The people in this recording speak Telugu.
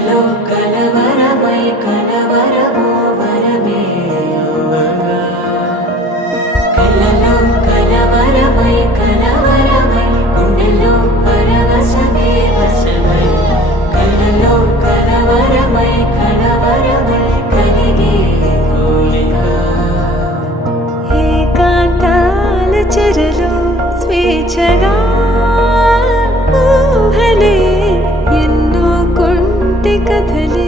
కలలో కలవరమై కలవరమో వరమే యువగా కలలో కలవరమై కలవరమై గుండెలో పరవశమే వశమై కలలో కలవరమై కలవరమై కలిగే కోరిక ఏకాంతాల చెరలో స్వేచ్ఛగా ఊహలే ఎన్నో కొంటె కథలే